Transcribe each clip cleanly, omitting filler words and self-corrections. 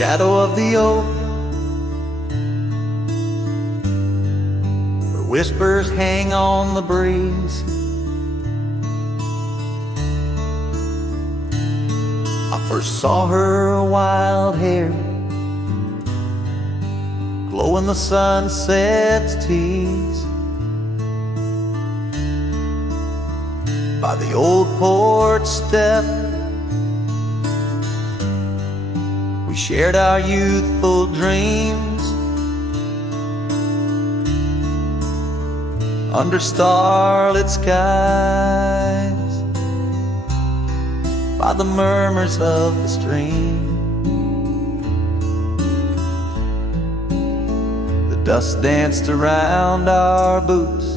shadow of the oak, where whispers hang on the breeze. I first saw her wild hair glow in the sunset's tease, by the old porch step. We shared our youthful dreams under starlit skies, by the murmurs of the stream. The dust danced around our boots.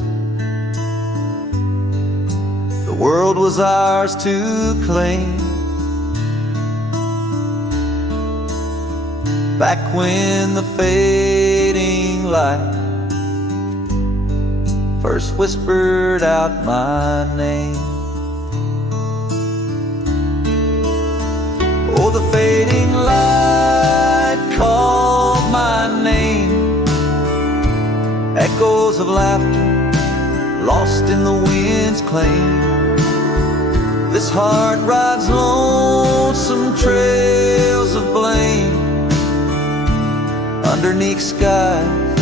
The world was ours to claim. Back when the fading light first whispered out my name. Oh, the fading light called my name. Echoes of laughter lost in the wind's claim. This heart rides lonesome trails of blame underneath skies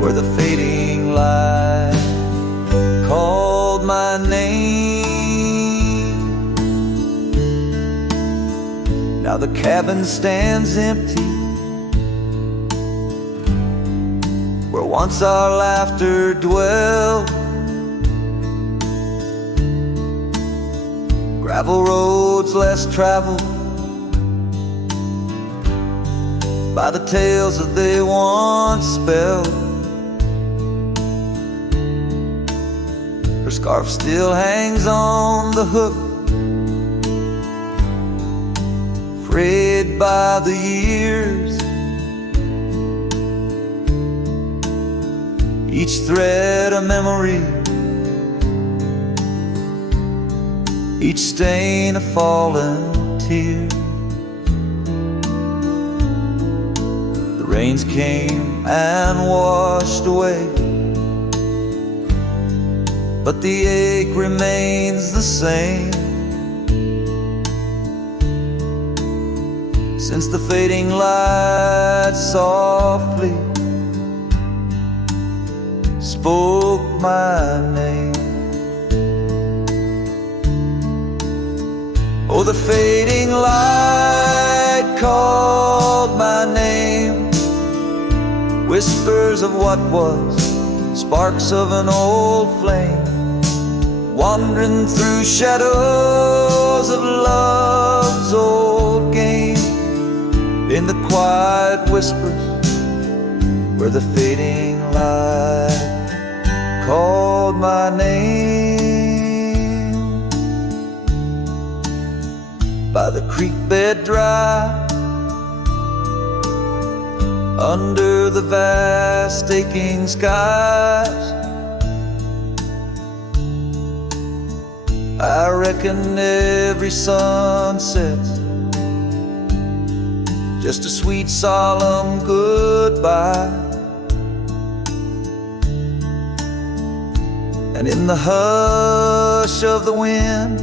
where the fading light called my name. Now the cabin stands empty, where once our laughter dwelled. Gravel roads less traveled by the tales that they once spelled. Her scarf still hangs on the hook, frayed by the years. Each thread a memory, each stain a fallen tear. The rains came and washed away, but the ache remains the same. Since the fading light softly spoke my name. Oh, the fading light called my name. Whispers of what was, sparks of an old flame, wandering through shadows of love's old game. In the quiet whispers where the fading light called my name. By the creek bed dry, under the vast aching skies, I reckon every sunset's just a sweet solemn goodbye. And in the hush of the wind,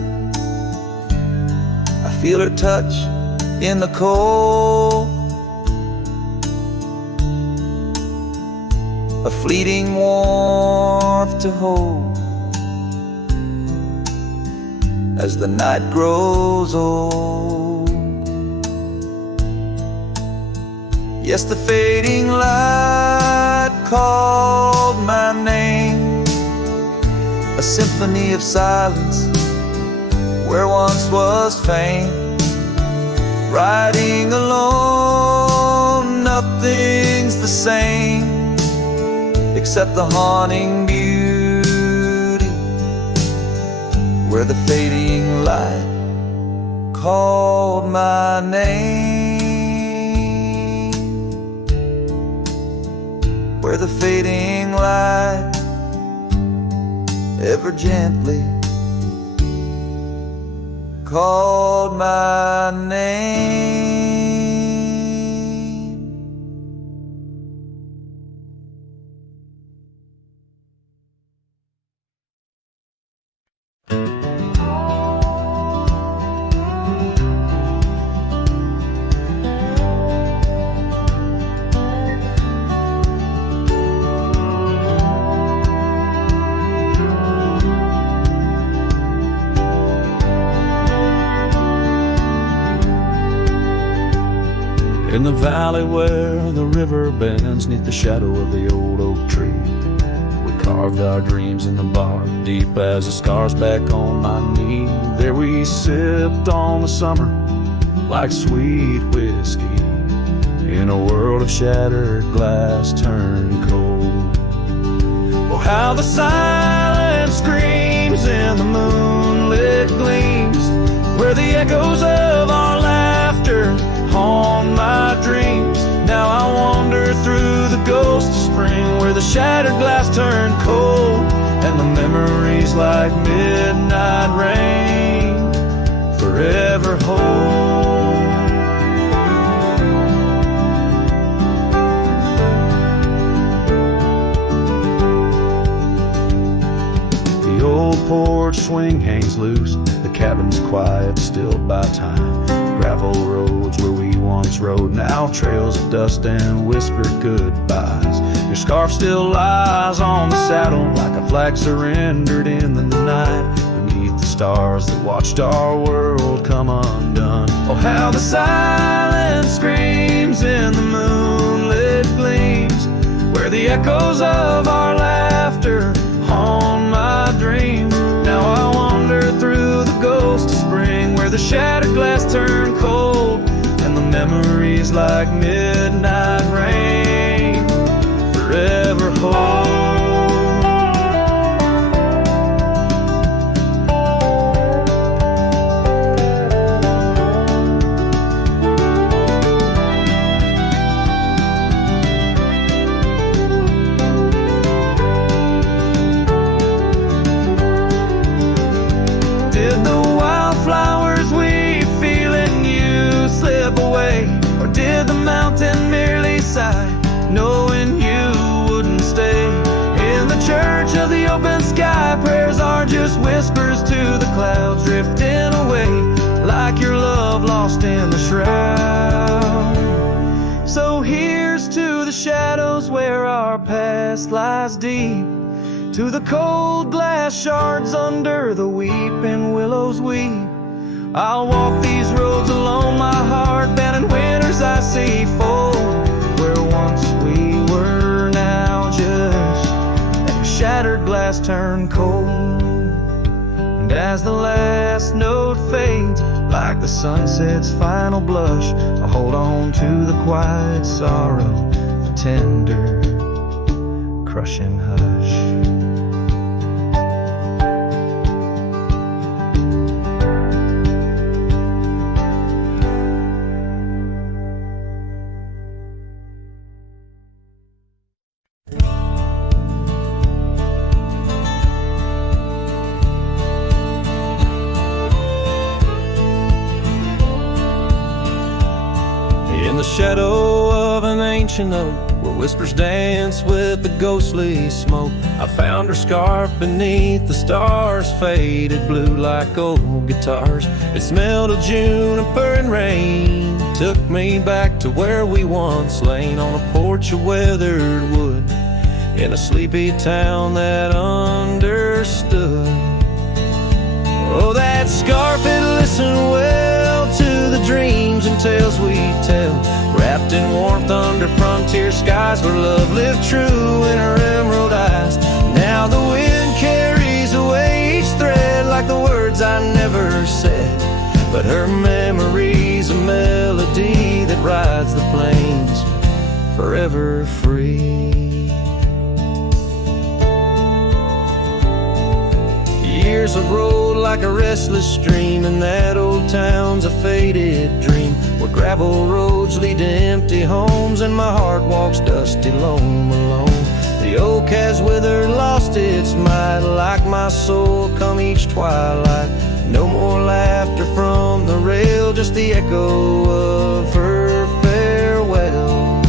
I feel her touch in the cold, a fleeting warmth to hold as the night grows old. Yes, the fading light called my name, a symphony of silence where once was fame. Riding alone, nothing's the same except the haunting beauty where the fading light called my name. Where the fading light ever gently called my name. in the valley where the river bends 'neath the shadow of the old oak tree. We carved our dreams in the bark, deep as the scars back on my knee. There we sipped on the summer like sweet whiskey, in a world of shattered glass turned cold. Oh, how the silence screams in the moonlit gleams, where the echoes of our laughter haunt my dreams. Now I wander through the ghost of spring, where the shattered glass turned cold, and the memories like midnight rain forever hold. The old porch swing hangs loose, the cabin's quiet, stilled by time. Gravel roads where we once rode, now trails of dust and whispered goodbyes. Your scarf still lies on the saddle like a flag surrendered in the night, beneath the stars that watched our world come undone. Oh, how the silence screams in the moonlit gleams, where the echoes of our laughter haunt my dreams. Now I wander through the ghost of spring, where the shattered glass turned cold, and the memories like midnight rain forever hold. Did the wildflowers we feel in you slip away, or did the mountain merely sigh, knowing you wouldn't stay? In the church of the open sky, prayers are just whispers to the clouds, drifting away like your love lost in the shroud. So here's to the shadows where our past lies deep, to the cold glass shards under the weeping willows weep. I'll walk these roads alone, my heart bent in winters I see fold, where once we were, now just a shattered glass turned cold. And as the last note fades, like the sunset's final blush, I hold on to the quiet sorrow, the tender, crushing hush. In the shadow of an ancient oak, where whispers dance with the ghostly smoke, I found her scarf beneath the stars, faded blue like old guitars. It smelled of juniper and rain, took me back to where we once lain, on a porch of weathered wood, in a sleepy town that understood. Oh, that scarf, it listened well to the dreams and tales we tell, wrapped in warmth under frontier skies, where love lived true in her emerald eyes. Now the wind carries away each thread like the words I never said, but her memory's a melody that rides the plains forever free. Years have rolled like a restless stream, and that old town's a faded dream, where gravel roads lead to empty homes, and my heart walks dusty, lone, alone. The oak has withered, lost its might, like my soul come each twilight. No more laughter from the rail, just the echo of her farewell.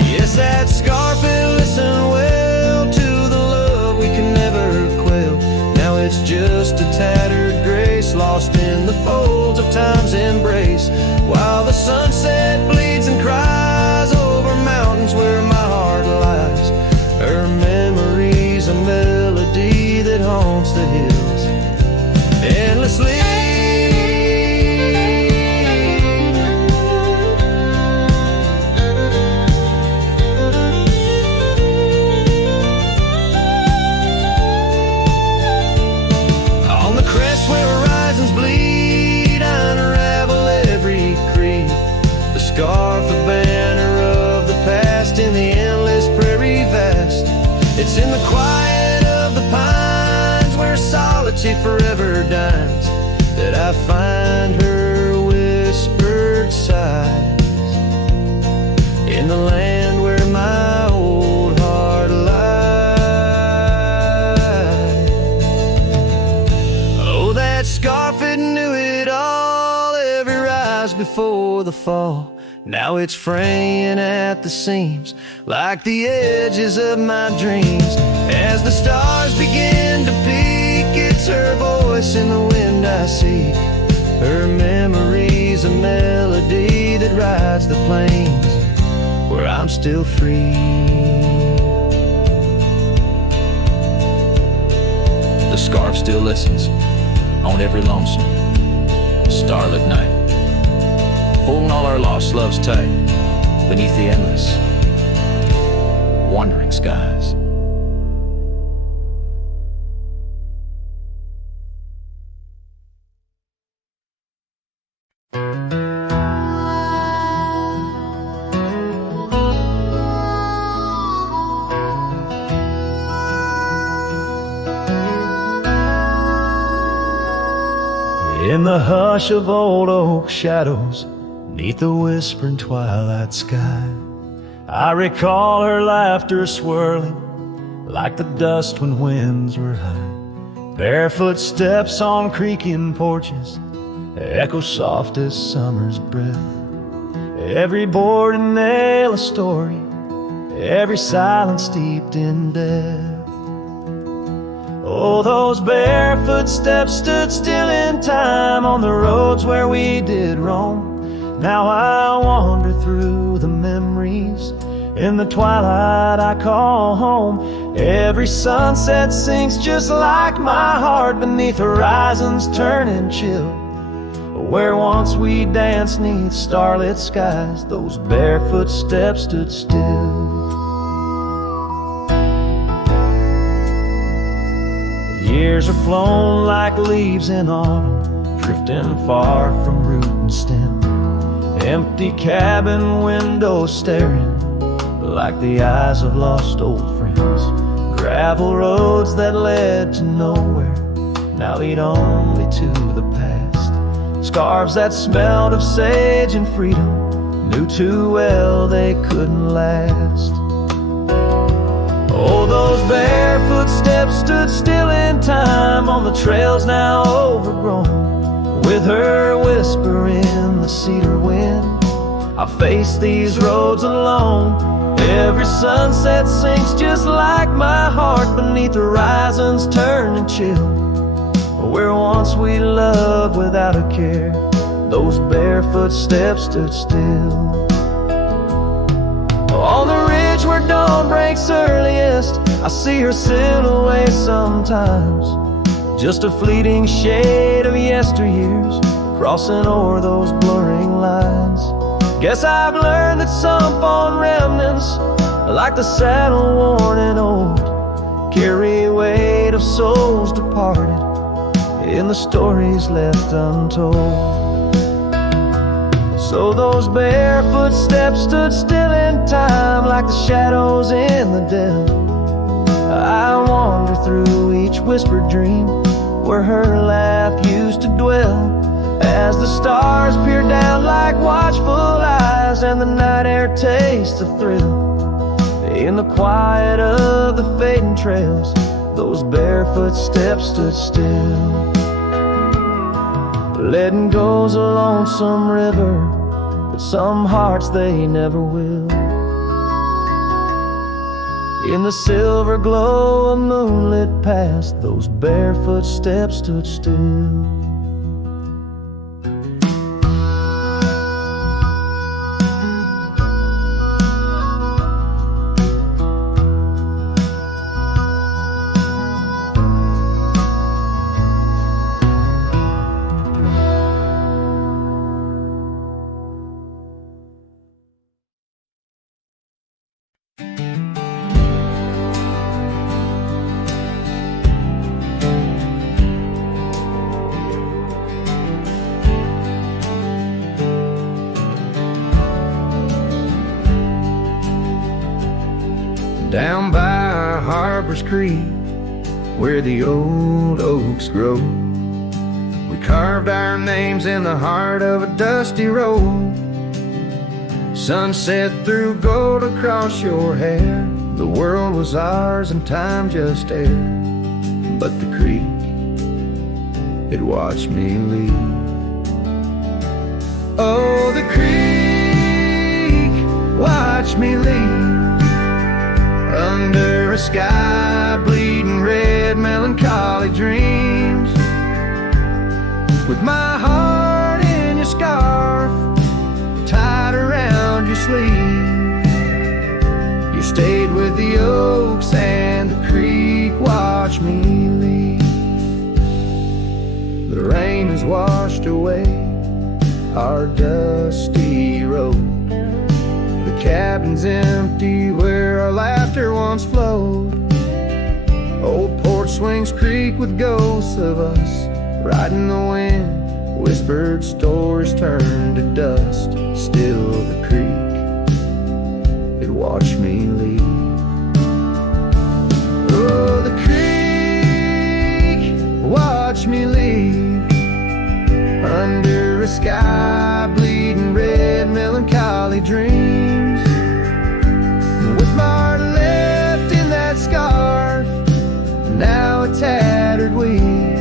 Yes, that scarf, it listened well to the love we can never quell. Now it's just a tattered grace, lost in the folds of time's embrace, while the sunset bleeds and cries over mountains where my heart lies. Her memory's a melody that haunts the hills endlessly. It's in the quiet of the pines, where solitude forever dines, that I find her whispered sighs. In the land where my old heart lies. Oh, that scarf, it knew it all, every rise before the fall. Now it's fraying at the seams, like the edges of my dreams. As the stars begin to peak, it's her voice in the wind I see. Her memory's a melody that rides the plains where I'm still free. The scarf still listens on every lonesome starlit night, holding all our lost loves tight beneath the endless, wandering skies. In the hush of old oak shadows, 'neath the whispering twilight sky, I recall her laughter swirling like the dust when winds were high. Barefoot steps on creaking porches echo soft as summer's breath. Every board and nail a story, every silence steeped in death. Oh, those barefoot steps stood still in time on the roads where we did roam. Now I wander through the memories in the twilight I call home. Every sunset sinks just like my heart beneath horizons turning chill. Where once we danced 'neath starlit skies, those barefoot steps stood still. Years are flown like leaves in autumn, drifting far from root and stem. Empty cabin windows staring like the eyes of lost old friends. Gravel roads that led to nowhere now lead only to the past. Scarves that smelled of sage and freedom knew too well they couldn't last. Oh, those barefoot steps stood still in time on the trails now overgrown. With her whisper in the cedar wind, I face these roads alone. Every sunset sinks just like my heart beneath horizons turning chill. Where once we loved without a care, those barefoot steps stood still. On the ridge where dawn breaks earliest, I see her silhouette sometimes, just a fleeting shade of yesteryears crossing o'er those blurring lines. Guess I've learned that some fond remnants, like the saddle worn and old, carry weight of souls departed in the stories left untold. So those barefoot steps stood still in time like the shadows in the dell. I wander through each whispered dream where her laugh used to dwell. As the stars peer down like watchful eyes and the night air tastes a thrill. In the quiet of the fading trails, those barefoot steps stood still. Letting go's a lonesome river, but some hearts they never will. In the silver glow of moonlit past, those barefoot steps stood still. Down by by Harbor's Creek, where the old oaks grow. We carved our names in the heart of a dusty road. Sunset threw gold across your hair. The world was ours and time just air. But the creek, it watched me leave. Oh, the creek watched me leave. Under a sky bleeding red, melancholy dreams. With my heart in your scarf, tied around your sleeve. You stayed with the oaks and the creek watched me leave. The rain has washed away our dusty road. The cabin's empty where our laughter once flowed. Old porch swings creak with ghosts of us, riding the wind. Whispered stories turn to dust. Still the creek, it watched me leave. Oh, the creek watched me leave. Under a sky bleeding red, melancholy dreams. With my heart left in that scarf, now a tattered weed.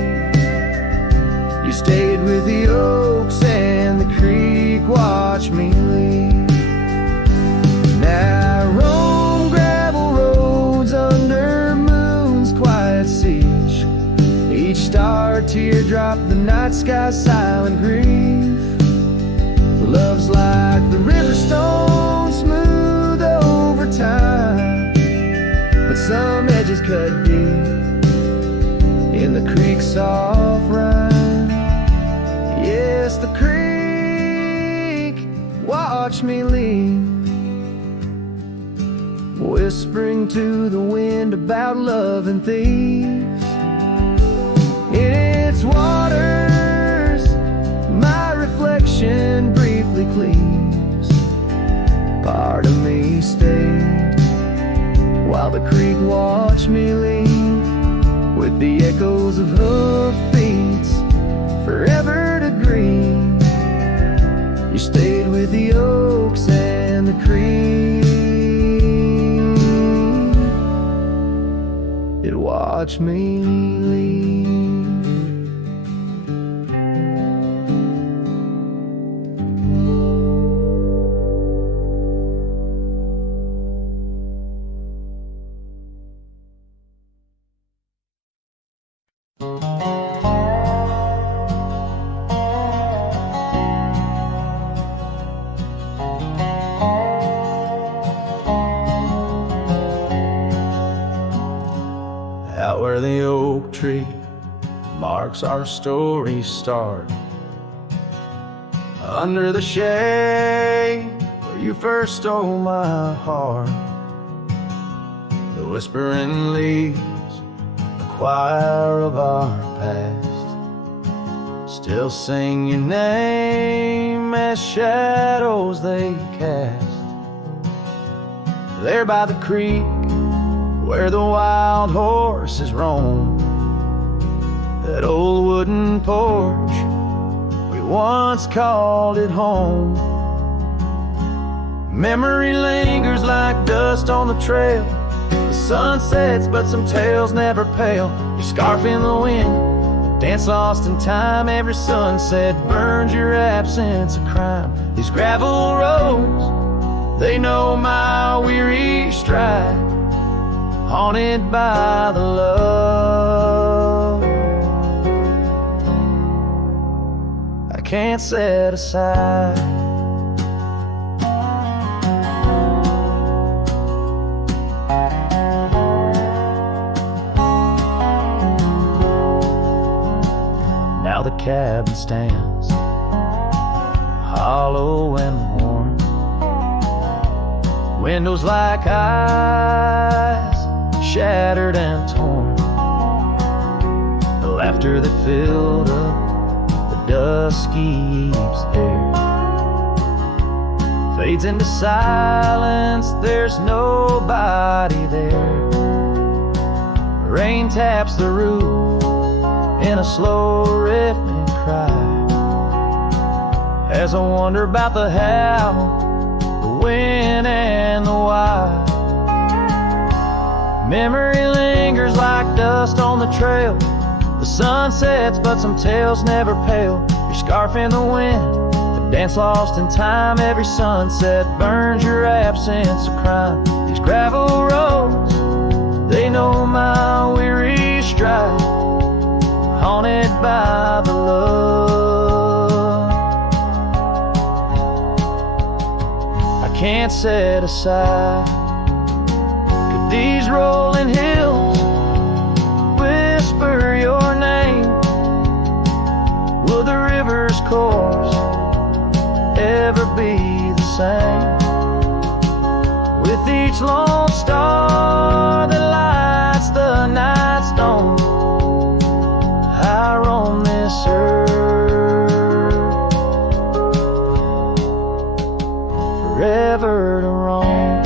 You stayed with the oaks and the creek watched me leave. Now I roam gravel roads under moon's quiet siege. Each star teardrop, the night sky's silent grief. Love's like the river stone, smooth over time, but some edges cut deep in the creek's soft rhyme. Yes, the creek watched me leave, whispering to the wind about love and thieves. In its waters, my reflection briefly cleaves. Part of me stayed while the creek watched me leave, with the echoes of hoofbeats forever to green. You stayed with the oaks and the creek, it watched me leave. Out where the oak tree marks our story's start, under the shade where you first stole my heart. The whispering leaves, the choir of our past, still sing your name as shadows they cast. There by the creek where the wild horses roam, that old wooden porch, we once called it home. Memory lingers like dust on the trail. The sun sets but some tales never pale. Your scarf in the wind, the dance lost in time. Every sunset burns your absence a crime. These gravel roads, they know my weary stride, haunted by the love I can't set aside. Now the cabin stands hollow and warm, windows like eyes shattered and torn. The laughter that filled up the dusky eve's air fades into silence, there's nobody there. taps the roof in a slow rhythmic cry, as I wonder about the how, the when, and the why. Memory lingers like dust on the trail. The sun sets, but some tales never pale. Your scarf in the wind, the dance lost in time. Every sunset burns your absence of crime. These gravel roads, they know my weary stride, haunted by the love I can't set aside. Could these rolling hills whisper your name? Will the river's course ever be the same? With each lone star that lights the night stone, I roam this earth, forever to roam.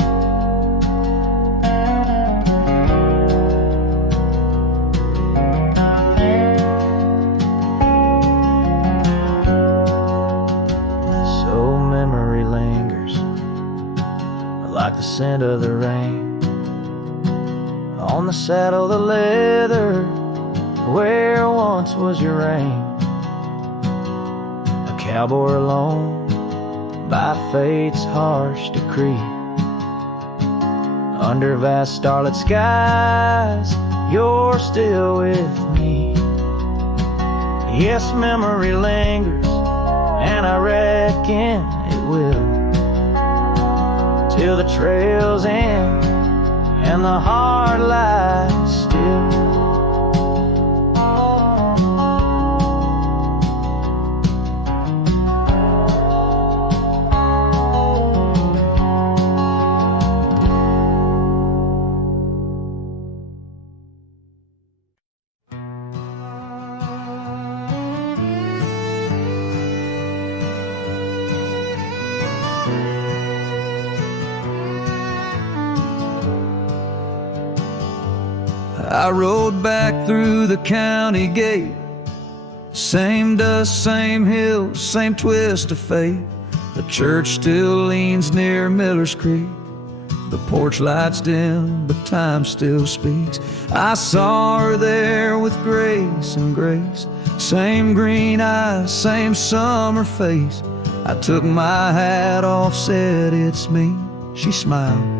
So memory lingers like the scent of the rain on the saddle, the leather where once was your reign. A cowboy alone by fate's harsh decree, under vast starlit skies, you're still with me. Yes, memory lingers, and I reckon it will, till the trails end and the heart lies still. I rode back through the county gate. Same dust, same hills, same twist of fate. The church still leans near Miller's Creek. The porch lights dim, but time still speaks. I saw her there with grace and grace. Same green eyes, same summer face. I took my hat off, said it's me. She smiled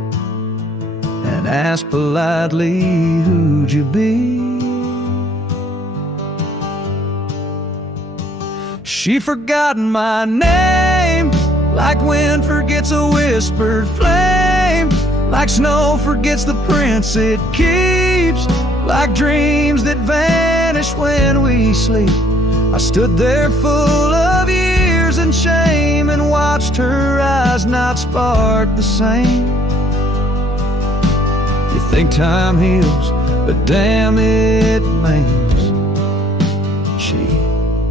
and asked politely, who'd you be? She forgotten my name, like wind forgets a whispered flame, like snow forgets the prints it keeps, like dreams that vanish when we sleep. I stood there full of years and shame and watched her eyes not spark the same. You think time heals, but damn it maims. She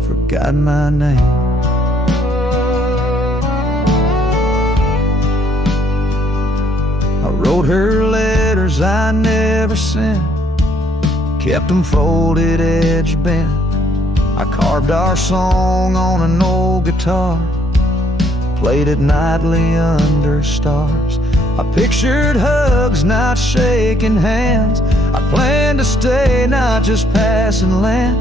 forgot my name. I wrote her letters I never sent, kept them folded, edge bent. I carved our song on an old guitar, played it nightly under stars. I pictured hugs, not shaking hands. I planned to stay, not just passing land.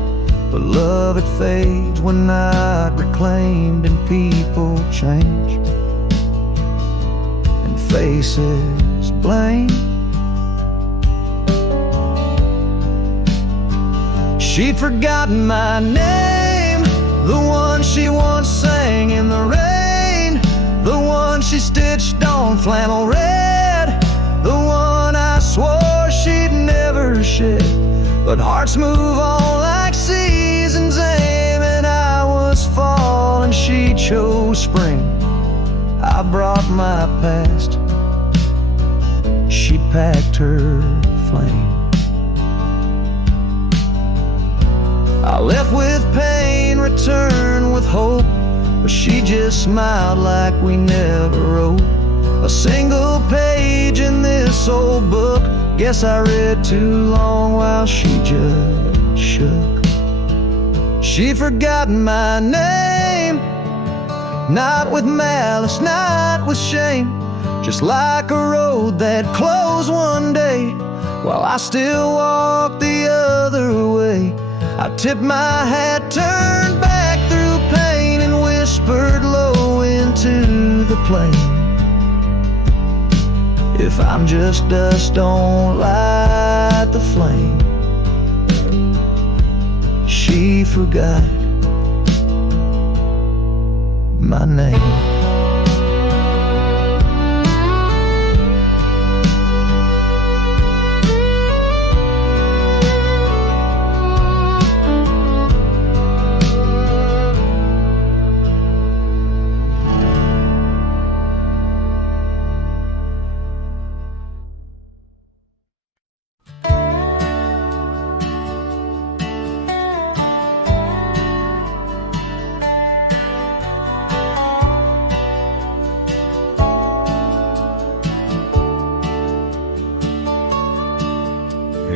But love, it fades when not reclaimed, and people change, and faces blame. She'd forgotten my name, the one she once sang in the rain, the one she stitched on flannel red, the one I swore she'd never shed. But hearts move on like seasons aim, and I was fall and she chose spring. I brought my past, she packed her flame. I left with pain, returned with hope, but she just smiled like we never wrote a single page in this old book. Guess I read too long while she just shook. She forgot my name, not with malice, not with shame, just like a road that closed one day while I still walk the other way. I tipped my hat, turned back through pain, and whispered low into the plain. If I'm just dust, don't light the flame. She forgot my name.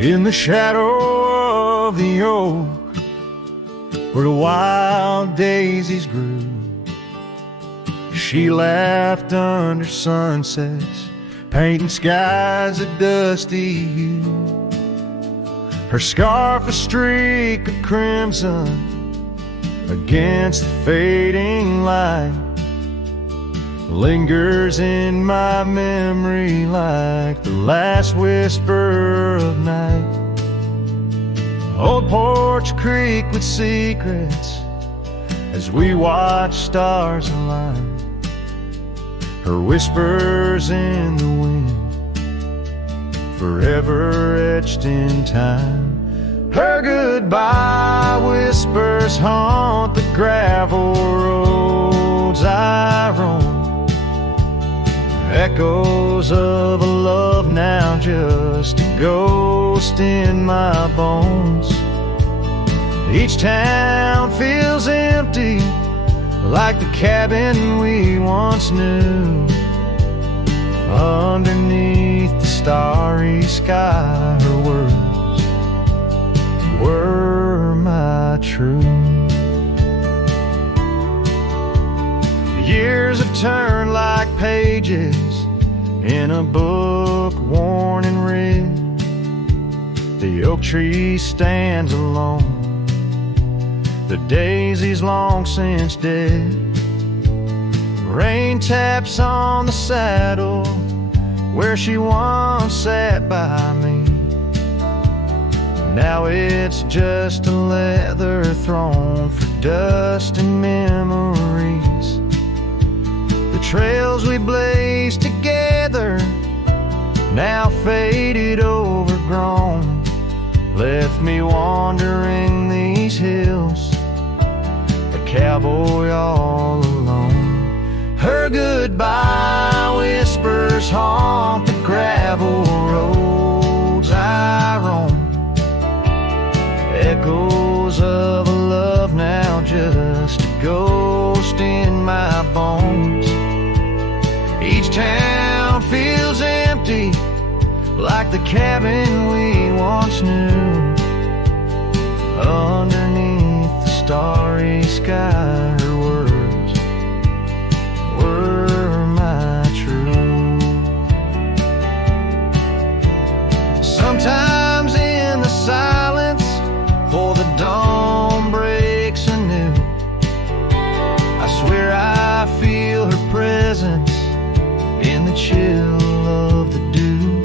In the shadow of the oak, where the wild daisies grew, she laughed under sunsets, painting skies a dusty hue. Her scarf a streak of crimson against the fading light, lingers in my memory like the last whisper of night. Old Porch Creek with secrets as we watch stars align, her whispers in the wind forever etched in time. Her goodbye whispers haunt the gravel roads I roam, echoes of a love now just a ghost in my bones. Each town feels empty like the cabin we once knew. Underneath the starry sky, her words were my truth. Years have turned like pages in a book worn and read. The oak tree stands alone, the daisy's long since dead. Rain taps on the saddle where she once sat by me. Now it's just a leather throne for dust and memories. The trails we blazed together, now faded, overgrown, left me wandering these hills, a cowboy all alone. Her goodbye whispers haunt the gravel roads I roam, echoes of a love now just a ghost in my bones. Each town feels empty like the cabin we once knew. Underneath the starry sky, her words were my truth. Sometimes in the silence, before the dawn breaks anew, I swear I feel her presence in the chill of the dew.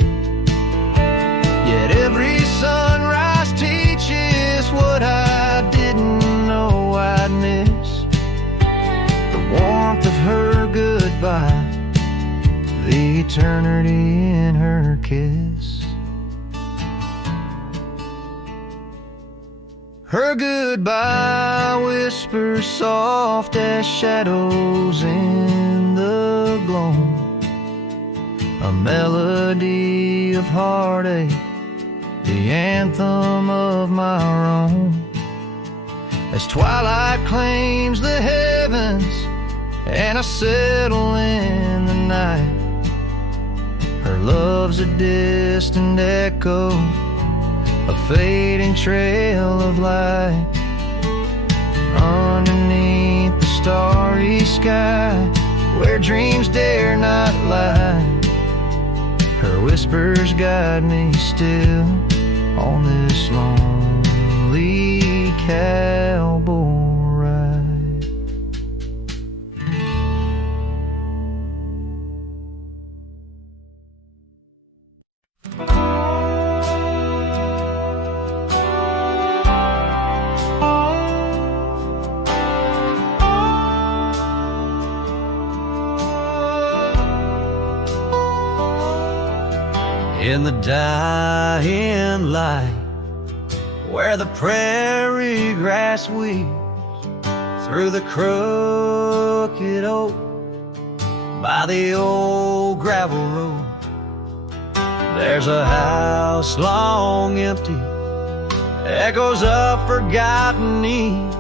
Yet every sunrise teaches what I didn't know I'd miss. The warmth of her goodbye, the eternity in her kiss. Her goodbye whispers soft as shadows in the gloam, a melody of heartache, the anthem of my own. As twilight claims the heavens and I settle in the night, Her love's a distant echo, a fading trail of light underneath the starry sky, where dreams dare not lie. Her whispers guide me still on this lonely cowboy ride. In the dying light, where the prairie grass weaves through the crooked oak by the old gravel road, there's a house long empty, echoes of forgotten eve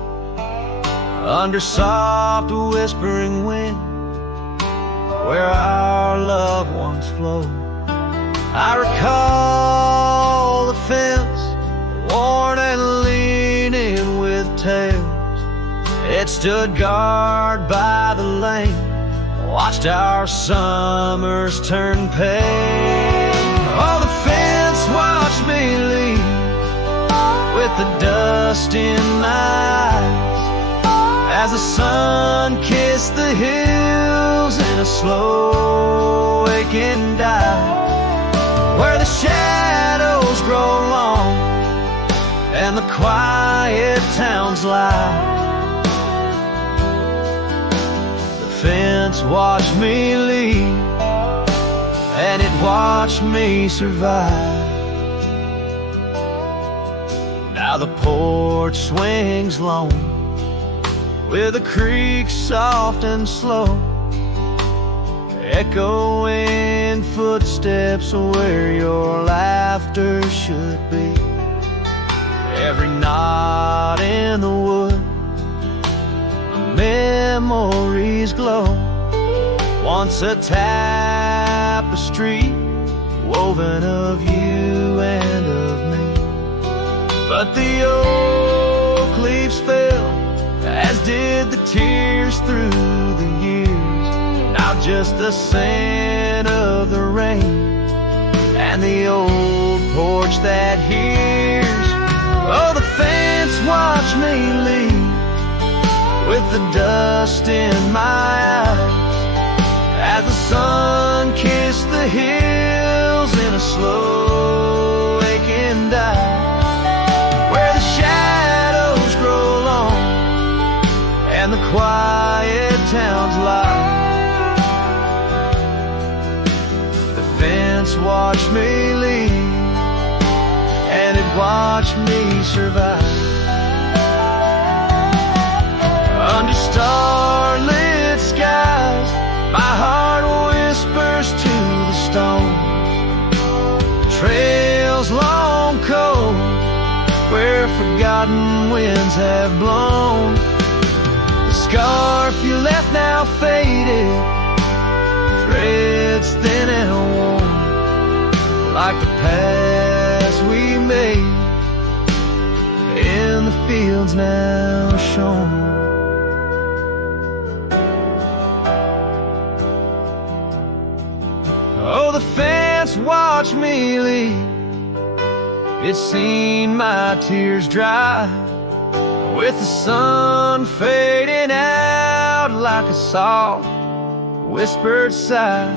under soft whispering wind, where our loved ones flow. I recall the fence, worn and leaning with tails. It stood guard by the lane, watched our summers turn pale. Oh, the fence watched me leave with the dust in my eyes, as the sun kissed the hills in a slow waking dive, where the shadows grow long and the quiet towns lie. The fence watched me leave, and it watched me survive. Now the porch swings lone, with the creek soft and slow, echoing footsteps where your laughter should be. Every knot in the wood, memories glow, once a tapestry woven of you and of me. But the oak leaves fell, as did the tears through the years. Now just the scent of the rain and the old porch that hears. Oh, the fence watched me leave with the dust in my eyes, as the sun kissed the hills in a slow waking dive, where the shadows grow long and the quiet towns lie. Fence watched me leave, and it watched me survive. Under starlit skies, my heart whispers to the stone. Trails long cold, where forgotten winds have blown. The scarf you left now faded, threads thin and worn, like the paths we made in the fields now shown. Oh, the fence watched me leave, it's seen my tears dry, with the sun fading out like a soft whispered sigh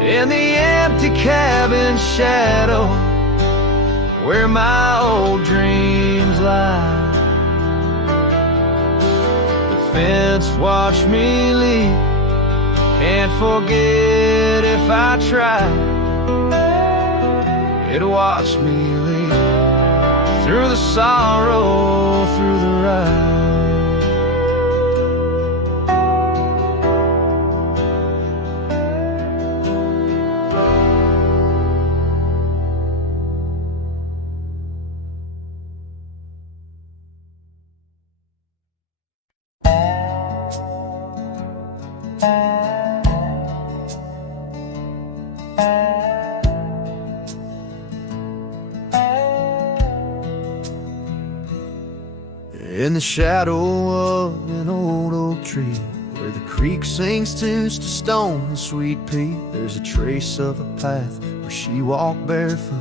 in the empty cabin shadow, where my old dreams lie. The fence watched me leave, can't forget if I try. It watched me leave through the sorrow, through the ride. In the shadow of an old oak tree, where the creek sings tunes to stone and sweet pea, there's a trace of a path where she walked barefoot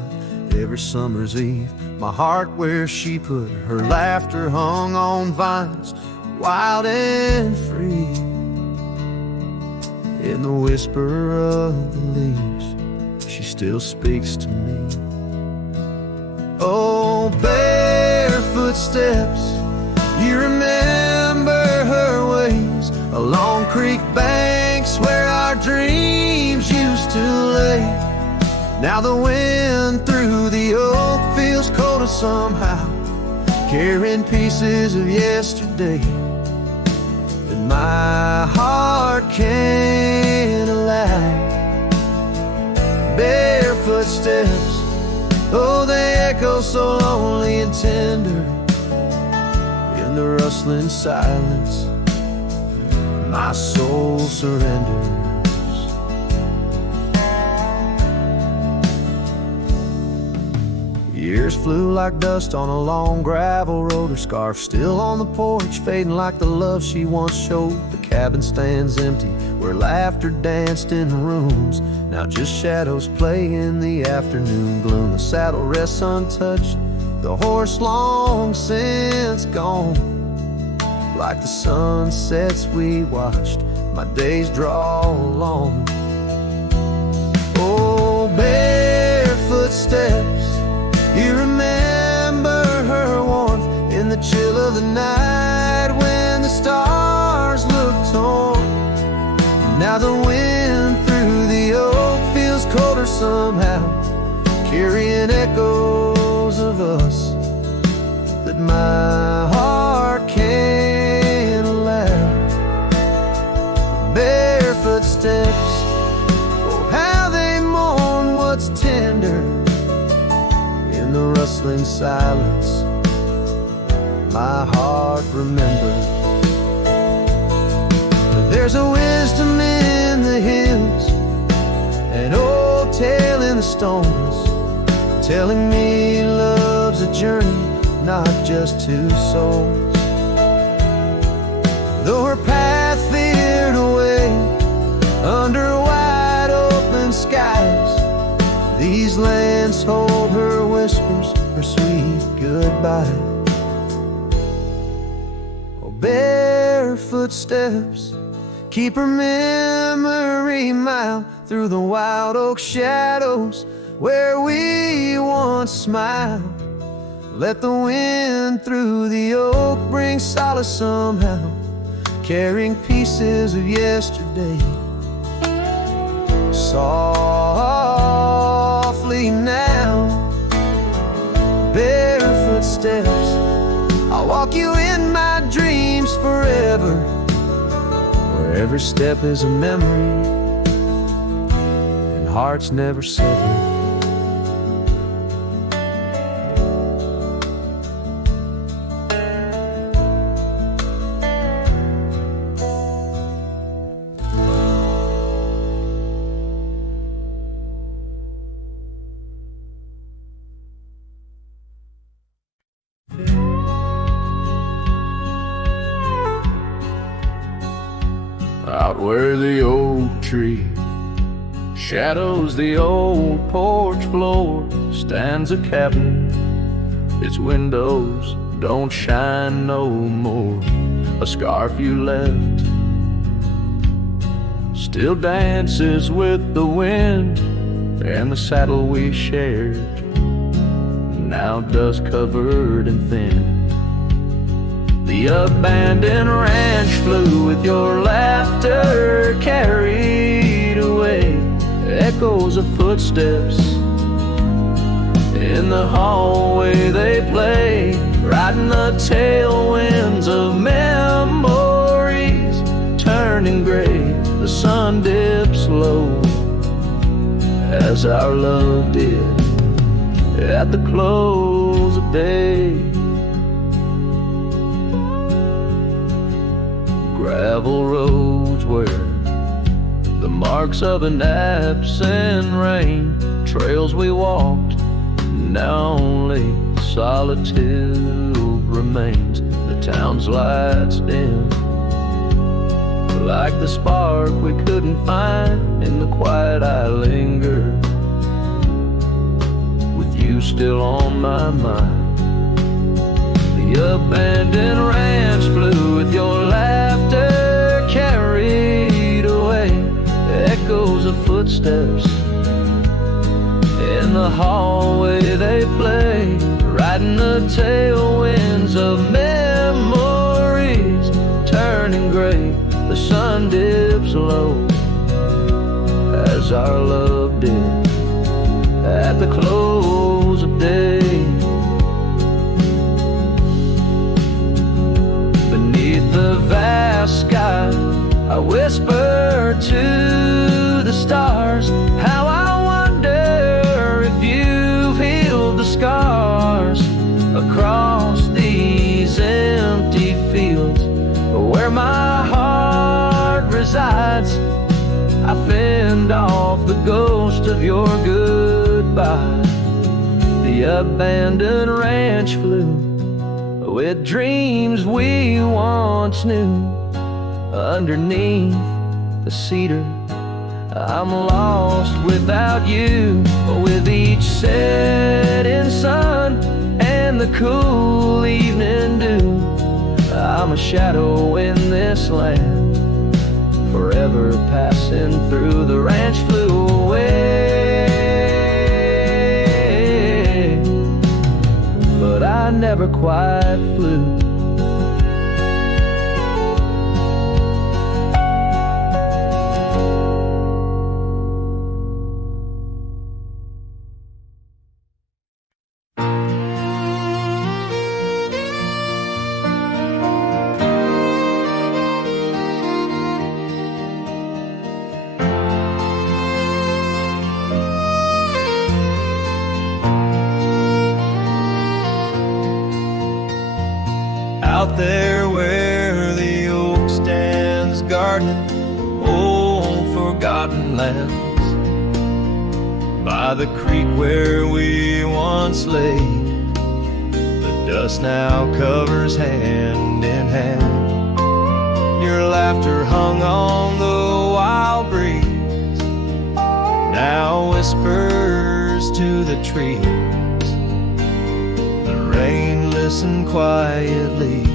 every summer's eve. My heart where she put her laughter hung on vines, wild and free. In the whisper of the leaves, she still speaks to me. Oh, barefoot steps, you remember her ways along creek banks where our dreams used to lay. Now the wind through the oak feels colder somehow, carrying pieces of yesterday that my heart can't allow. Barefoot steps, oh, they echo so lonely and tender. In the rustling silence, my soul surrenders. Years flew like dust on a long gravel road, her scarf still on the porch, fading like the love she once showed. The cabin stands empty, where laughter danced in rooms, now just shadows play in the afternoon gloom. The saddle rests untouched, the horse long since gone. Like the sunsets we watched, my days draw long. Oh, barefoot steps, you remember her warmth in the chill of the night when the stars looked torn. Now the wind through the oak feels colder somehow, carrying echoes of us that my heart can't allow. Barefoot steps, oh, how they mourn what's tender. In the rustling silence, my heart remembers. There's a wisdom in the hills, an old tale in the stones, telling me love's a journey, not just two souls. Though her path veered away under wide open skies, these lands hold her whispers, her sweet goodbye. Oh, barefoot steps, keep her memory mild through the wild oak shadows where we once smiled. Let the wind through the oak bring solace somehow, carrying pieces of yesterday. Softly now, barefoot steps, I'll walk you in my dreams forever, where every step is a memory and hearts never sever. Out where the oak tree shadows the old porch floor stands a cabin. Its windows don't shine no more. A scarf you left still dances with the wind, and the saddle we shared, now dust covered and thin. The abandoned ranch flew with your laughter carried away. Echoes of footsteps in the hallway they play, riding the tailwinds of memories, turning gray. The sun dips low as our love did at the close of day. Gravel roads where the marks of an absent rain, trails we walked, now only solitude remains. the town's lights dim, like the spark we couldn't find. In the quiet I linger, with you still on my mind. The abandoned ranch flew with your laughter, carried away echoes of footsteps. In the hallway they play, riding the tailwinds of memories, turning gray. The sun dips low, as our love did at the close of day. Beneath the vast sky, I whisper to the stars how I wonder if you've healed the scars across these empty fields where my heart resides. I fend off the ghost of your goodbye. The abandoned ranch flew with dreams we once knew. Underneath the cedar, I'm lost without you. With each setting sun and the cool evening dew, I'm a shadow in this land, forever passing through. The ranch flew away, but I never quite flew. Out there where the oak stands gardening old forgotten lands, by the creek where we once lay, the dust now covers hand in hand. Your laughter hung on the wild breeze, now whispers to the trees. The rain listened quietly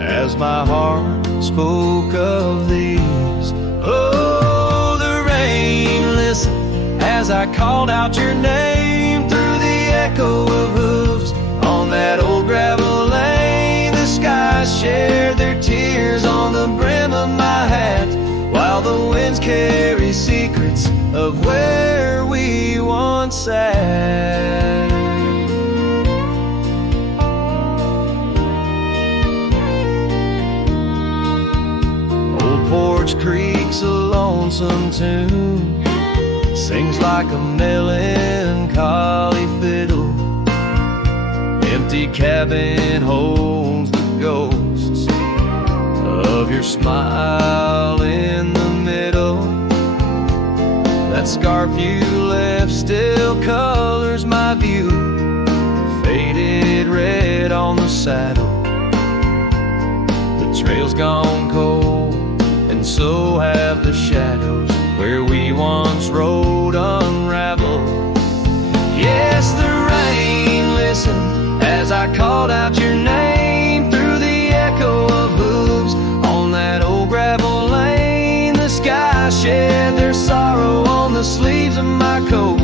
as my heart spoke of these. Oh, the rain listened as I called out your name through the echo of hooves on that old gravel lane. The skies shared their tears on the brim of my hat, while the winds carry secrets of where we once sat. Porch Creek's a lonesome tune, sings like a melancholy fiddle. Empty cabin holds the ghosts of your smile in the middle. That scarf you left still colors my view, faded red on the saddle. The trail's gone cold, and so have the shadows where we once rode unravel. Yes, the rain listened as I called out your name through the echo of hooves on that old gravel lane. The sky shed their sorrow on the sleeves of my coat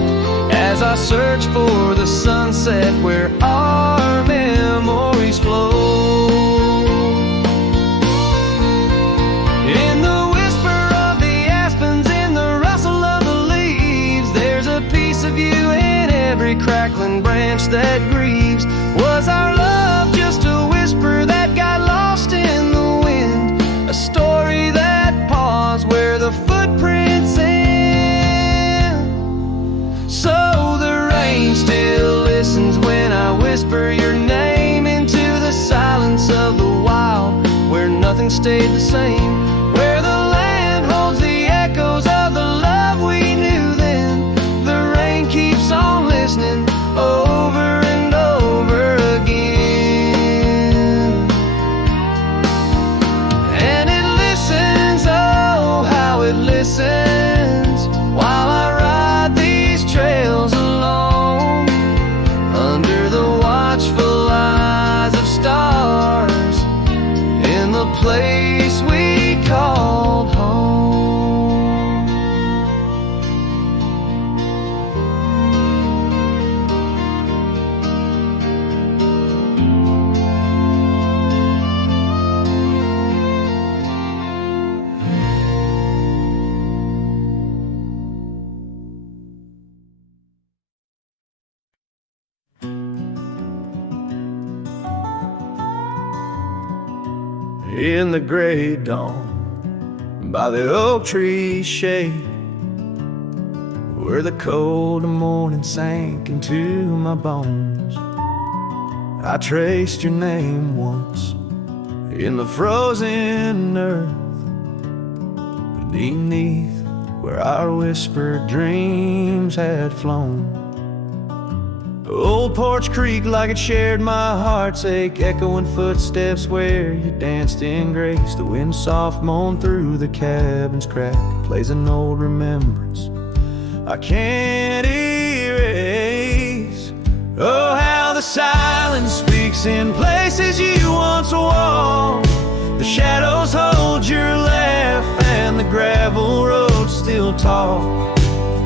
as I search for the sunset where our memories flow. Crackling branch that grieves. Was our love just a whisper that got lost in the wind? A story that paused where the footprints end. So the rain still listens when I whisper your name into the silence of the wild, where nothing stayed the same, where the land holds the echoes of the love we knew then. The rain keeps on listening over and over again. in the gray dawn, by the oak tree shade, where the cold morning sank into my bones. I traced your name once in the frozen earth, beneath where our whispered dreams had flown. Old Porch Creek like it shared my heart's ache, echoing footsteps where you danced in grace. The wind soft moaned through the cabin's crack, plays an old remembrance I can't erase. Oh, how the silence speaks in places you once walked. The shadows hold your laugh and the gravel road still talk.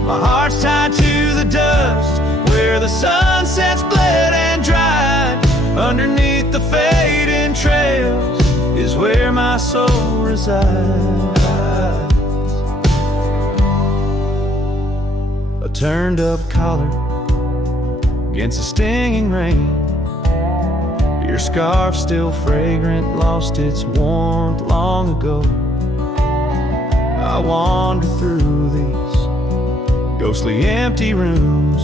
My heart's tied to the dust where the sunsets bled and dried. Underneath the fading trails is where my soul resides. A turned up collar against the stinging rain, your scarf still fragrant, lost its warmth long ago. I wander through these ghostly empty rooms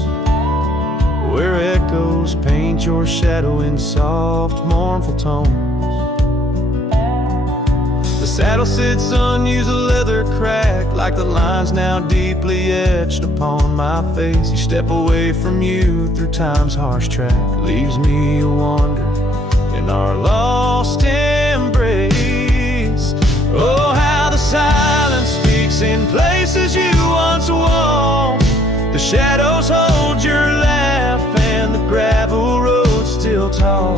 where echoes paint your shadow in soft, mournful tones. The saddle sits unused, the leather cracked, like the lines now deeply etched upon my face. You step away from you through time's harsh track, leaves me a wander in our lost embrace. Oh, how the silence speaks in places you once walked. The shadows hold your laugh and the gravel road still tall.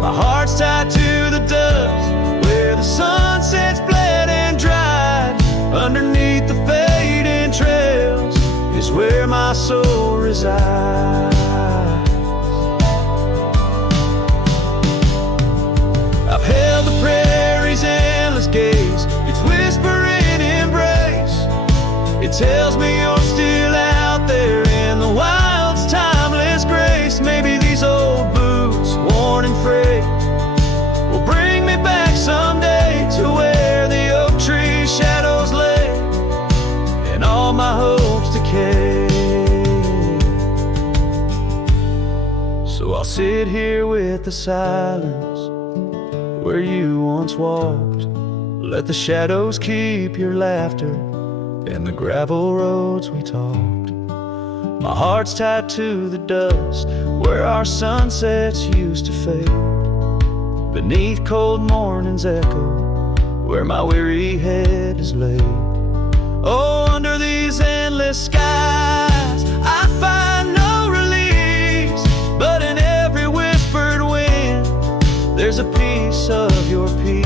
My heart's tied to the dust where the sunsets bled and dried. Underneath the fading trails is where my soul resides. I've held the prairie's endless gaze, its whispering embrace. It tells me you're still out there in the wild's timeless grace. Maybe these old boots, worn and frayed, will bring me back someday to where the oak tree shadows lay and all my hopes decay. So I'll sit here with the silence where you once walked. Let the shadows keep your laughter and the gravel roads we talked. My heart's tied to the dust where our sunsets used to fade, beneath cold morning's echo where my weary head is laid. Oh, under these endless skies I find no release, but in every whispered wind there's a piece of your peace.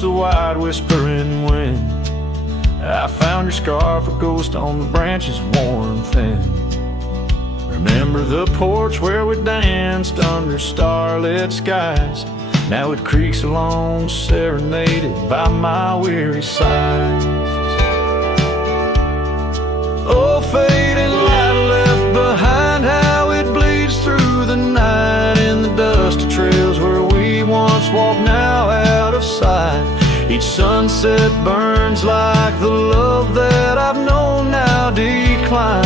The wide whispering wind, I found your scarf, a ghost on the branches worn thin. Remember the porch where we danced under starlit skies. Now it creaks along, serenaded by my weary sighs. Oh, fading light left behind, how it bleeds through the night in the dusty trails where we once walked, now out of sight. Each sunset burns like the love that I've known now decline.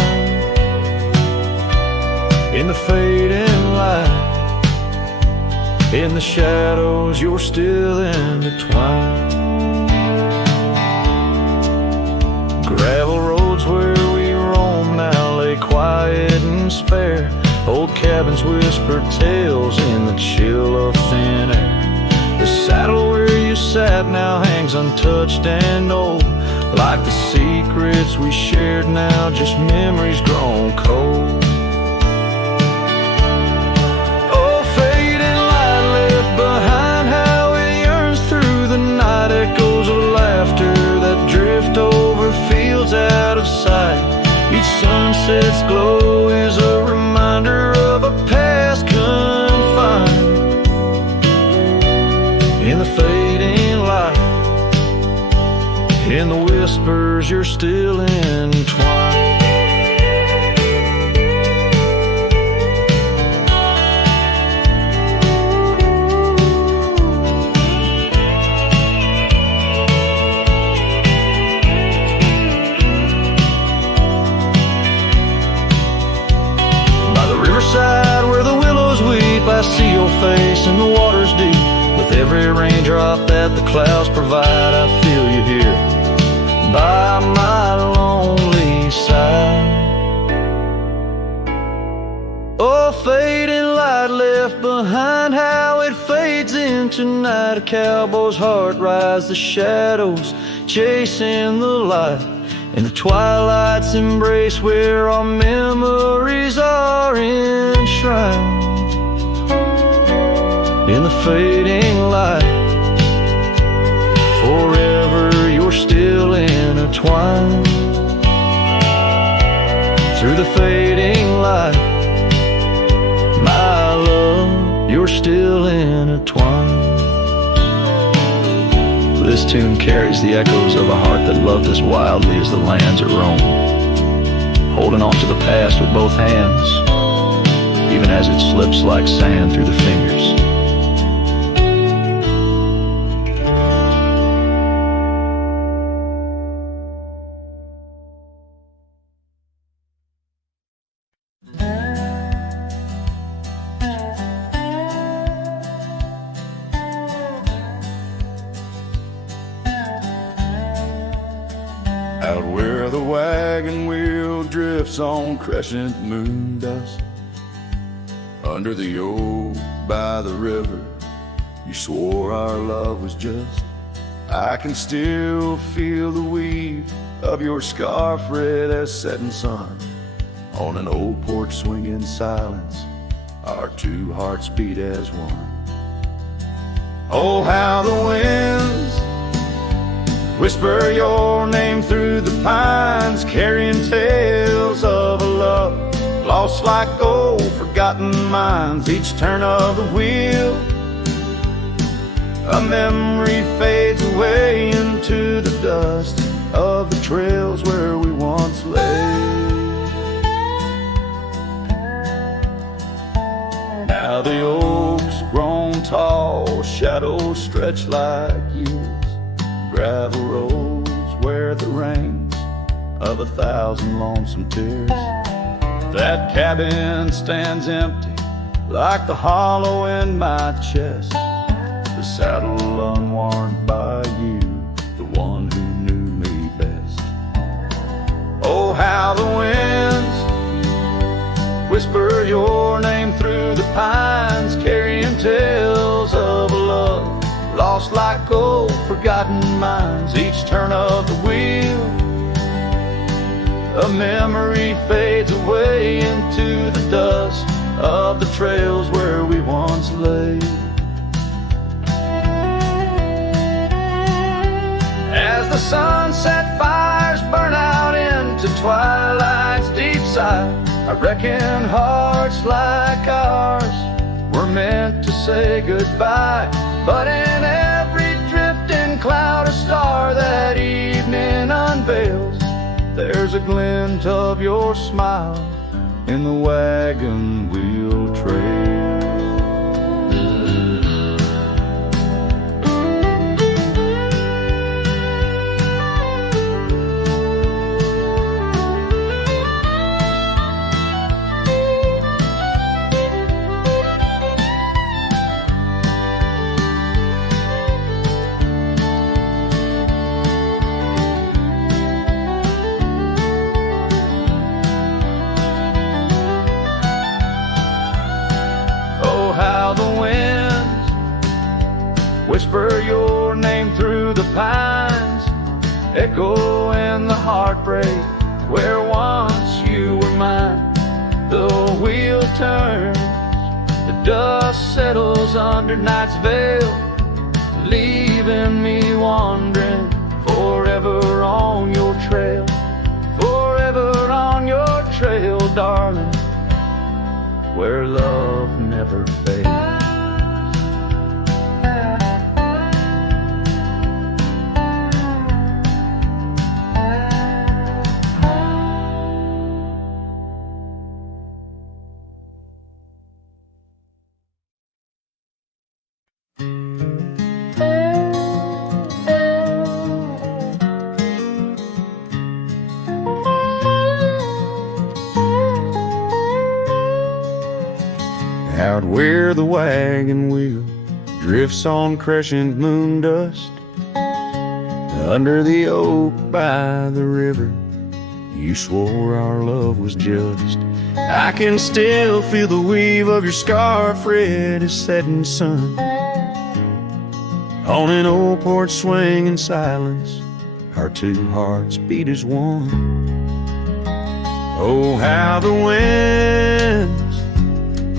In the fading light, in the shadows, you're still intertwined. Gravel roads where we roam now lay quiet and spare. Old cabins whisper tales in the chill of thin air. The saddle where you sat now hangs untouched and old, like the secrets we shared now just memories grown cold. Oh, fading light left behind, how it yearns through the night. Echoes of laughter that drift over fields out of sight. Each sunset's glow In the whispers, you're still entwined. I see your face in the water's deep. With every raindrop that the clouds provide, I feel you here by my lonely side. Oh, fading light left behind, how it fades into night. A cowboy's heart rides the shadows, chasing the light. In the twilight's embrace where our memories are enshrined. In the fading light, forever you're still intertwined. Through the fading light, my love, you're still intertwined. This tune carries the echoes of a heart that loved as wildly as the lands it roamed, holding on to the past with both hands, even as it slips like sand through the fingers. Out where the wagon wheel drifts on crescent moon dust, under the oak by the river, you swore our love was just. I can still feel the weave of your scarf red as setting sun. On an old porch swing in silence, our two hearts beat as one. Oh, how the winds whisper your name through the pines, carrying tales of a love lost like old forgotten mines. Each turn of the wheel, a memory fades away into the dust of the trails where we once lay. Now the oaks grown tall, shadows stretch like years. Gravel roads where the rains of 1,000 lonesome tears. That cabin stands empty like the hollow in my chest. The saddle unworn by you, the one who knew me best. Oh, how the winds whisper your name through the pines, carrying tales of a love lost like old forgotten mines. Each turn of the wheel, a memory fades away into the dust of the trails where we once lay. As the sunset fires burn out into twilight's deep side, I reckon hearts like ours were meant to say goodbye. But in every drifting cloud, a star that evening unveils, there's a glint of your smile in the wagon wheel trail. Whisper your name through the pines, echo in the heartbreak where once you were mine. The wheel turns, the dust settles under night's veil, leaving me wandering forever on your trail. Forever on your trail, darling, where love never fades. where the wagon wheel drifts on crescent moon dust. Under the oak by the river, you swore our love was just. I can still feel the weave of your scarf red as setting sun. On an old porch swing in silence, our two hearts beat as one. Oh, how the winds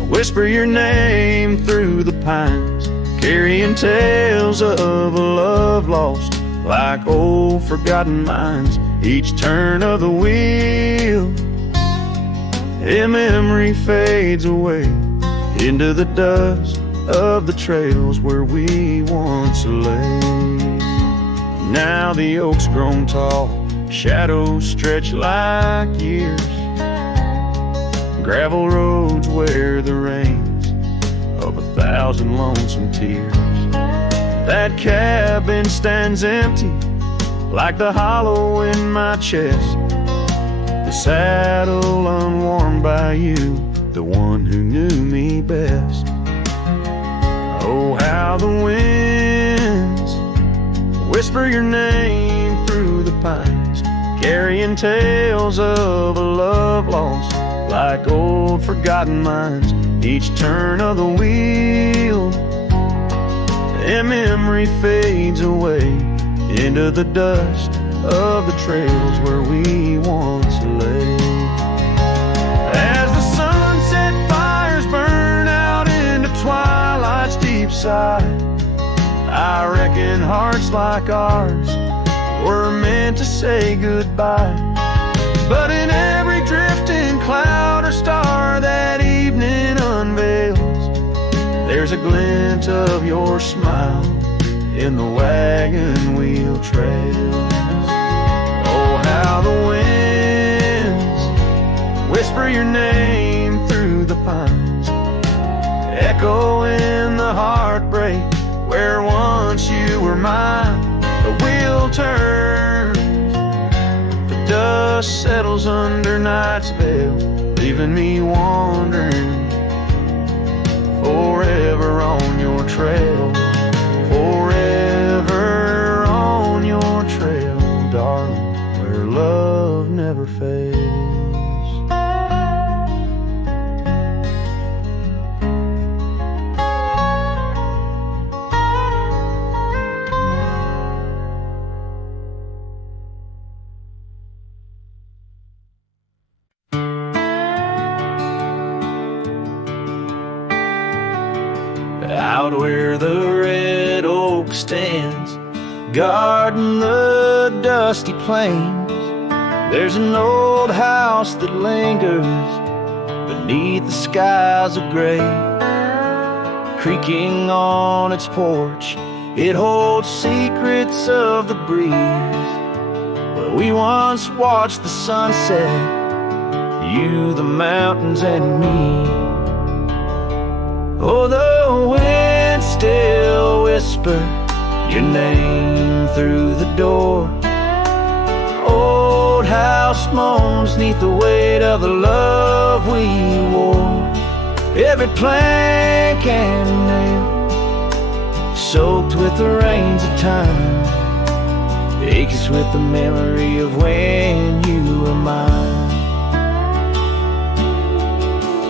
whisper your name through the pines, carrying tales of a love lost like old forgotten mines. Each turn of the wheel, a memory fades away into the dust of the trails where we once lay. Now the oak's grown tall, shadows stretch like years, gravel roads wear the rains of 1,000 lonesome tears. That cabin stands empty like the hollow in my chest, the saddle unworn by you, the one who knew me best. Oh, how the winds whisper your name through the pines, carrying tales of a love lost like old forgotten mines. Each turn of the wheel, a memory fades away into the dust of the trails where we once lay. As the sunset fires burn out into twilight's deep side, I reckon hearts like ours were meant to say goodbye. But in every drifting cloud or star that evening unveils, there's a glint of your smile in the wagon wheel trails. Oh, how the winds whisper your name through the pines, echo in the heartbreak where once you were mine. The wheel turns, the dust settles under night's veil, leaving me wandering forever on your trail, forever on your trail, darling, where love never fails. Out where the red oak stands, guarding the dusty plains, there's an old house that lingers beneath the skies of gray. Creaking on its porch, it holds secrets of the breeze, where we once watched the sunset, you, the mountains, and me. Oh, the wind still whisper your name through the door. Old house moans neath the weight of the love we wore. Every plank and nail soaked with the rains of time, aches with the memory of when you were mine.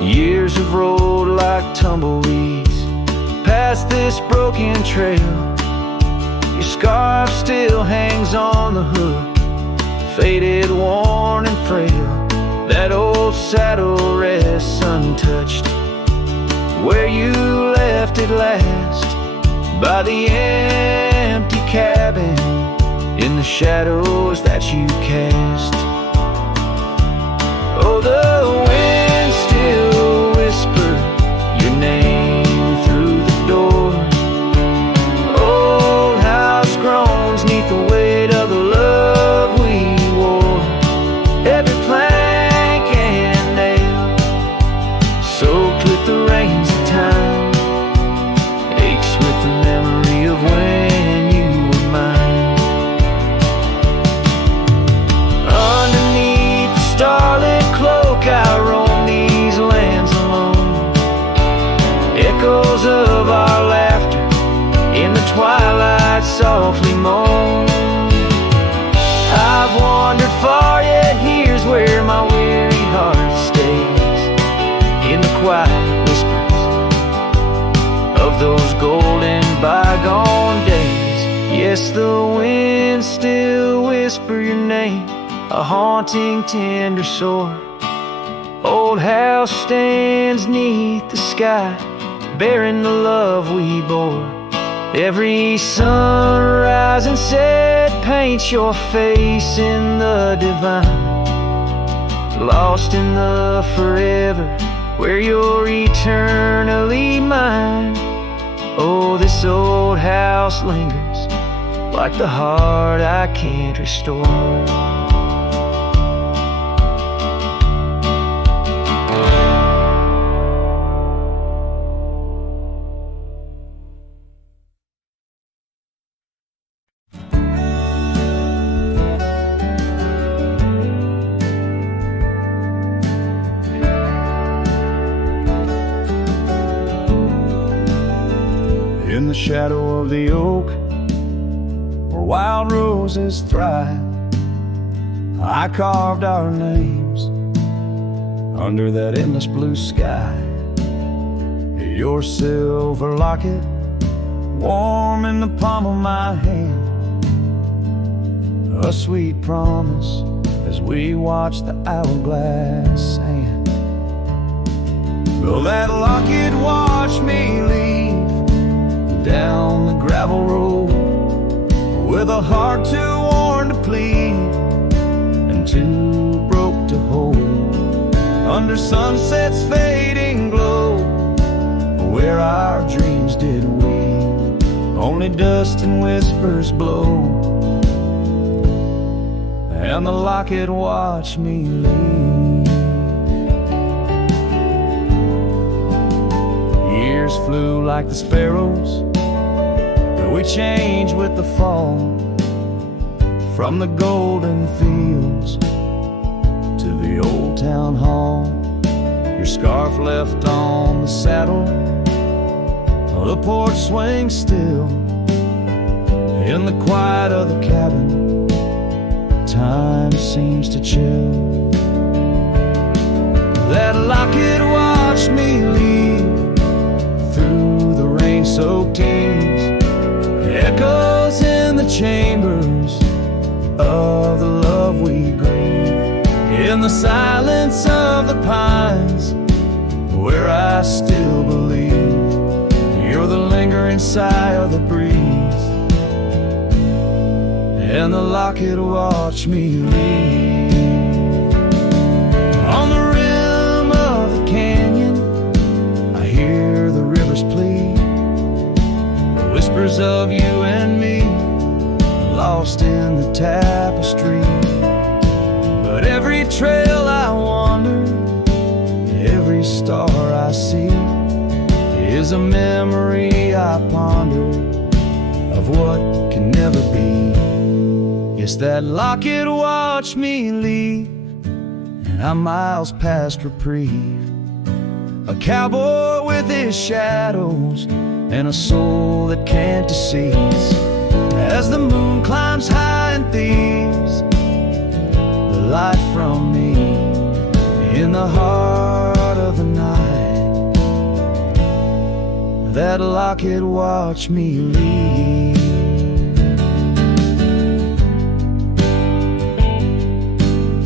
Years have rolled like tumbleweeds past this broken trail. Your scarf still hangs on the hook, faded, worn, and frail. That old saddle rests untouched where you left it last, by the empty cabin in the shadows that you cast. Oh, the wind still whisper your name through the door. Old house groans neath the weight of the love we wore. Every plank and nail soaked with the rains of time, aches with the memory of when you were mine. softly moan. I've wandered far, yet here's where my weary heart stays, in the quiet whispers of those golden bygone days. Yes, the winds still whisper your name, a haunting, tender sore. Old house stands 'neath the sky, bearing the love we bore. Every sunrise and set paints your face in the divine, lost in the forever where you're eternally mine. Oh, this old house lingers like the heart I can't restore. In the shadow of the oak, where wild roses thrive, I carved our names under that endless blue sky. Your silver locket, warm in the palm of my hand, a sweet promise as we watch the hourglass sand. Will that locket watch me leave down the gravel road, with a heart too worn to plead and too broke to hold, under sunset's fading glow, where our dreams did weave, only dust and whispers blow, and the locket watched me leave. Years flew like the sparrows, we change with the fall, from the golden fields to the old town hall. Your scarf left on the saddle, the porch swings still. In the quiet of the cabin, time seems to chill. That locket watched me leave through the rain-soaked eaves, echoes in the chambers of the love we grieve, in the silence of the pines, where I still believe you're the lingering sigh of the breeze, and the locket watched me leave. On the rim of the canyon, I hear the river's plea, whispers of you and me, lost in the tapestry. But every trail I wander, every star I see, is a memory I ponder of what can never be. Yes, that locket watched me leave, and I'm miles past reprieve, a cowboy with his shadows and a soul that can't deceive. As the moon climbs high and thieves the light from me, in the heart of the night, that locket watched me leave.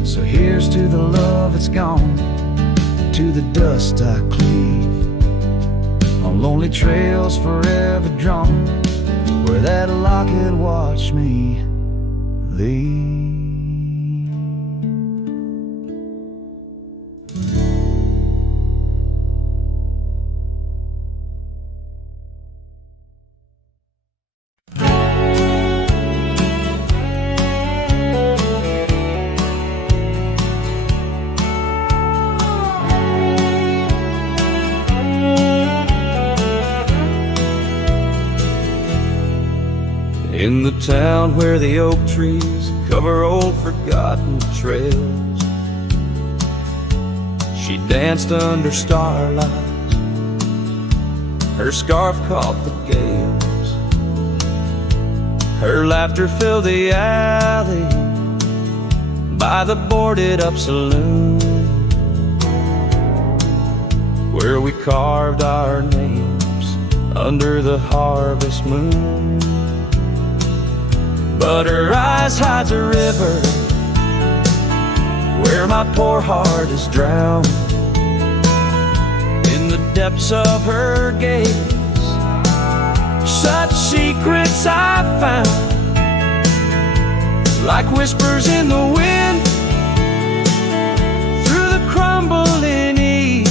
So here's to the love that's gone, to the dust I cleave, on lonely trails forever drawn, where that locket watched me leave. In the town where the oak trees cover old forgotten trails, she danced under starlight, her scarf caught the gales. Her laughter filled the alley by the boarded up saloon, where we carved our names under the harvest moon. But her eyes hides a river where my poor heart is drowned. In the depths of her gaze, such secrets I found, like whispers in the wind, through the crumbling eve.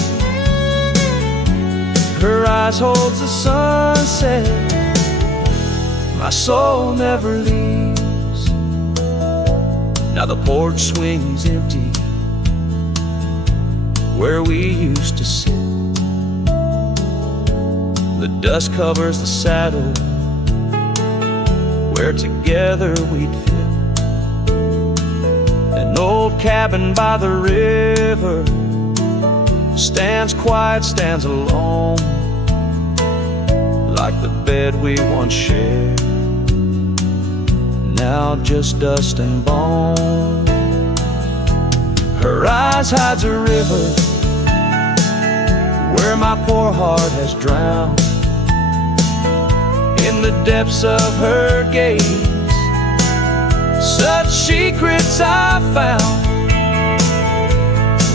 Her eyes holds the sunset, my soul never leaves. Now the porch swings empty where we used to sit. The dust covers the saddle where together we'd fit. An old cabin by the river stands quiet, stands alone, like the bed we once shared, now just dust and bone. Her eyes hides a river where my poor heart has drowned. In the depths of her gaze, such secrets I found,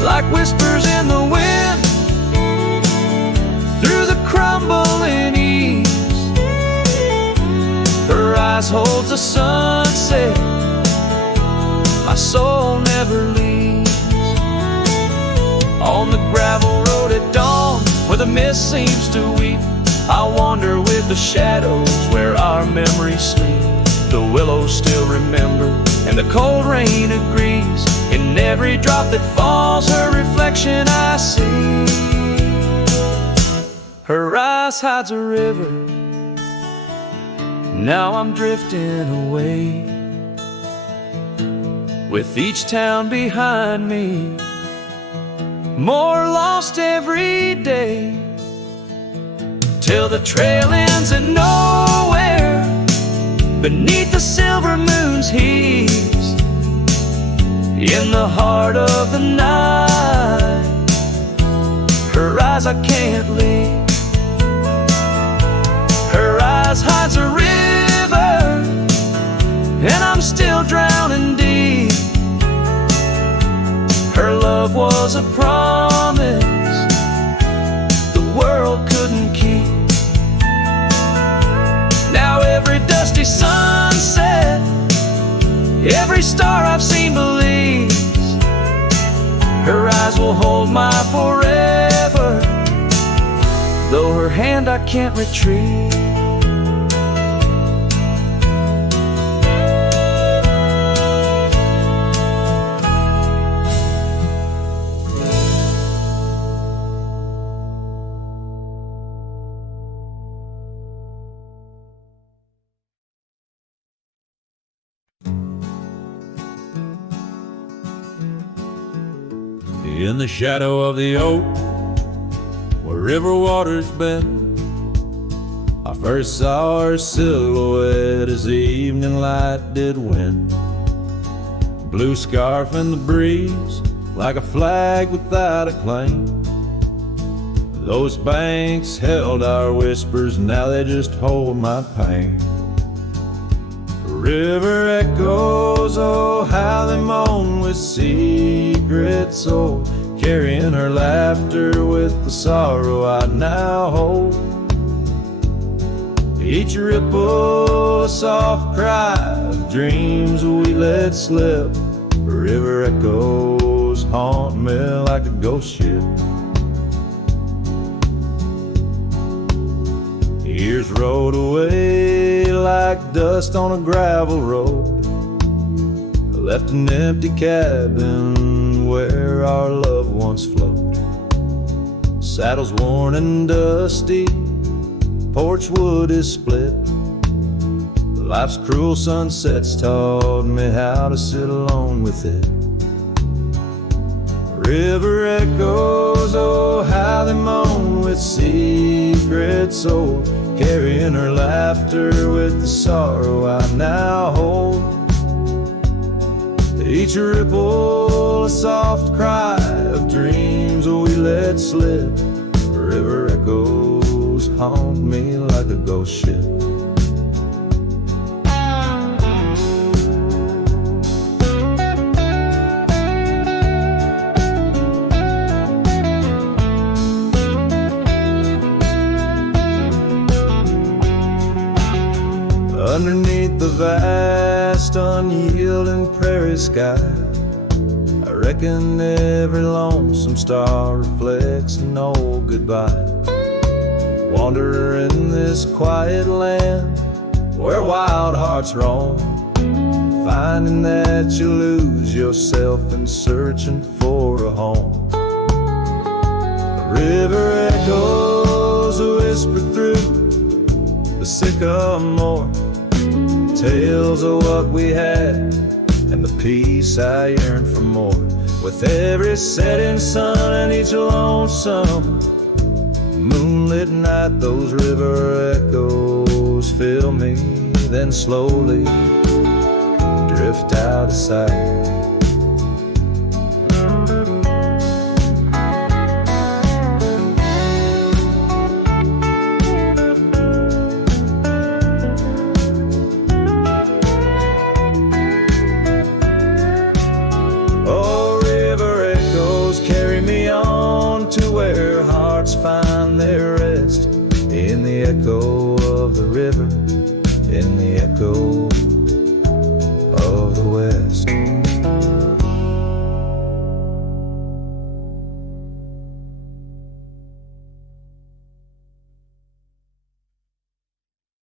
like whispers in the wind, through the crumbling eaves. Her eyes holds the sunset, my soul never leaves. On the gravel road at dawn, where the mist seems to weep, I wander with the shadows where our memories sleep. The willows still remember, and the cold rain agrees. In every drop that falls, her reflection I see. Her eyes hides a river, now I'm drifting away, with each town behind me, more lost every day, till the trail ends in nowhere, beneath the silver moon's heaves. In the heart of the night, her eyes I can't leave. Her eyes hides a river, and I'm still drowning deep. Her love was a promise the world couldn't keep. Now every dusty sunset, every star I've seen believes her eyes will hold my forever, though her hand I can't retrieve. In the shadow of the oak, where river waters bend, I first saw her silhouette as the evening light did win. Blue scarf in the breeze, like a flag without a claim. Those banks held our whispers, now they just hold my pain. River echoes, oh how they moan with secrets old, carrying her laughter with the sorrow I now hold. Each ripple a soft cry of dreams we let slip. River echoes haunt me like a ghost ship. Years rolled away like dust on a gravel road, left an empty cabin where our loved ones float. Saddles worn and dusty, porch wood is split. Life's cruel sunsets taught me how to sit alone with it. River echoes, oh how they moan with secrets old, carrying her laughter with the sorrow I now hold. Each ripple a soft cry of dreams we let slip. River echoes haunt me like a ghost ship. Underneath the vast, unyielding prairie sky, I reckon every lonesome star reflects an old goodbye. Wander in this quiet land where wild hearts roam, finding that you lose yourself in searching for a home. The river echoes whisper through the sycamore, tales of what we had and the peace I yearn for more. With every setting sun and each lonesome moonlit night, those river echoes fill me, then slowly drift out of sight. Find their rest in the echo of the river, in the echo